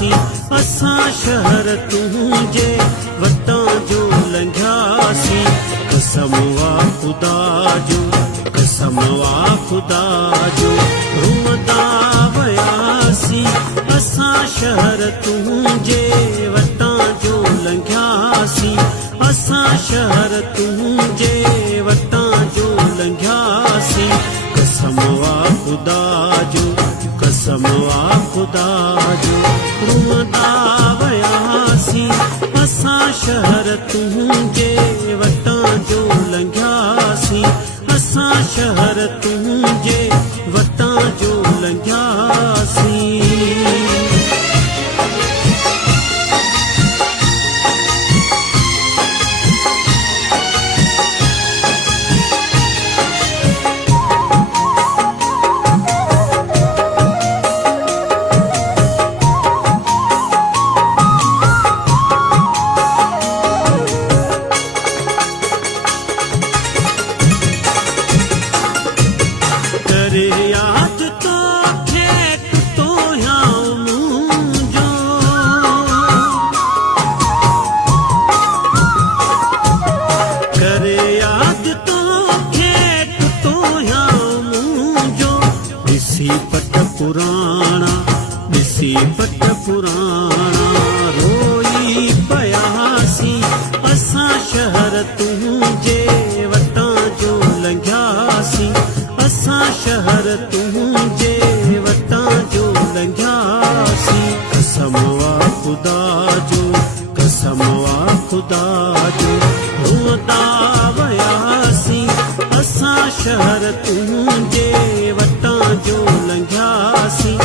लंघियासीं, असां शहर तुंहिंजे वटां जो लंघियासीं। कसम वाह ख़ुदा जो, कसम वाह ख़ुदा जो, रुमदा वियासीं, असां शहर तुंहिंजे वटां जो लंघियासीं। असां शहर तुंहिंजे वटां जो लंघियासीं। कसम वाह ख़ुदा जो, कसम वाह ख़ुदा जो, रुमदा वियासीं, असां शहर तुंहिंजे वटां जो लंघियासीं। असां शहर तुंहिंजे वटां जो लंघियासीं। पुराणा ॾिसी पट पुराणा रोई पियासीं, असां शहर तुंहिंजे वटां जो लंघियासीं। असां शहर तुंहिंजे वटां जो लंघियासीं। कसम वाह ख़ुदा जो, कसम वाह ख़ुदा जो, रुमदा वियासीं, असां शहर तुंहिंजे वटां जो लंघियासीं।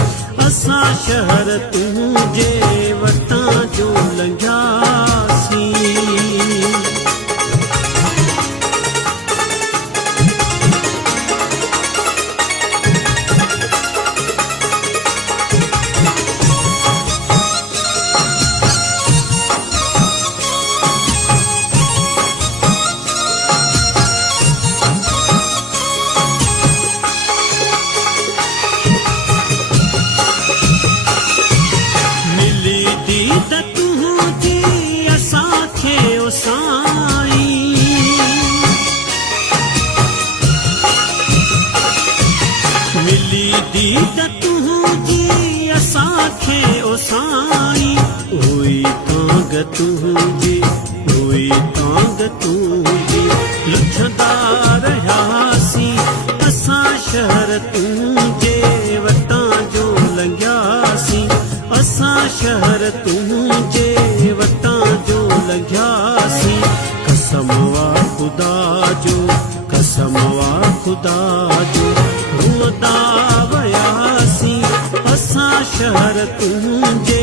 असां शहर तुंहिंजे वटां जो लंघियासीं। मिली दीद तुंहिंजी असांखे ओ साईं, हुई तांग तुंहिंजी, हुई तांग तुंहिंजी, लुछंदा रहियासीं, असां शहर तुंहिंजे वटां जो लंघियासीं। असां शहर तुंहिंजे वटां जो लंघियासीं। कसम वाह ख़ुदा जो, कसम वाह ख़ुदा जो, रुमदा वियासीं, असां शहर तुंहिंजे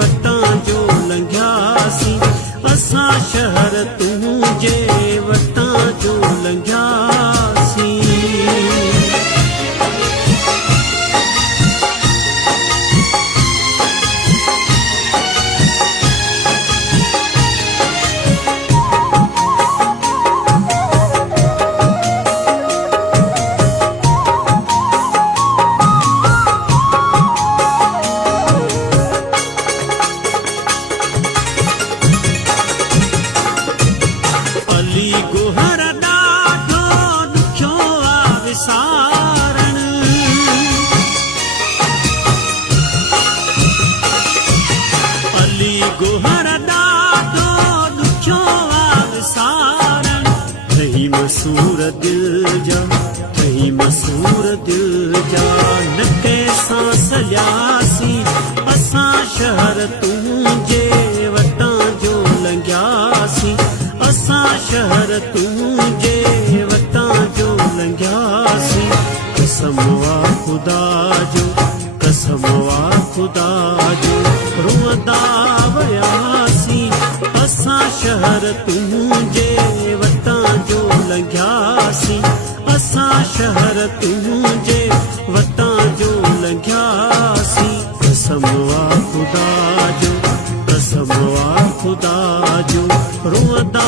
वटां जो लंघियासीं। असां शहर तुंहिंजे वटां जो लंघियासीं। मसूर दिल जा, थई मसूर दिल जा, न कंहिंसां सलियासीं, असां शहर तुंहिंजे वटां जो लंघियासीं। असां शहर तुंहिंजे वटां जो लंघियासीं। कसम वाह ख़ुदा जो, कसम वाह ख़ुदा जो, रुमदा वियासीं, असां शहर तुंहिंजे वटां जो लंघियासीं। असां शहर तुंहिंजे वटां जो लंघियासीं। कसम वाह ख़ुदा जो, कसम वाह ख़ुदा जो, रुमदा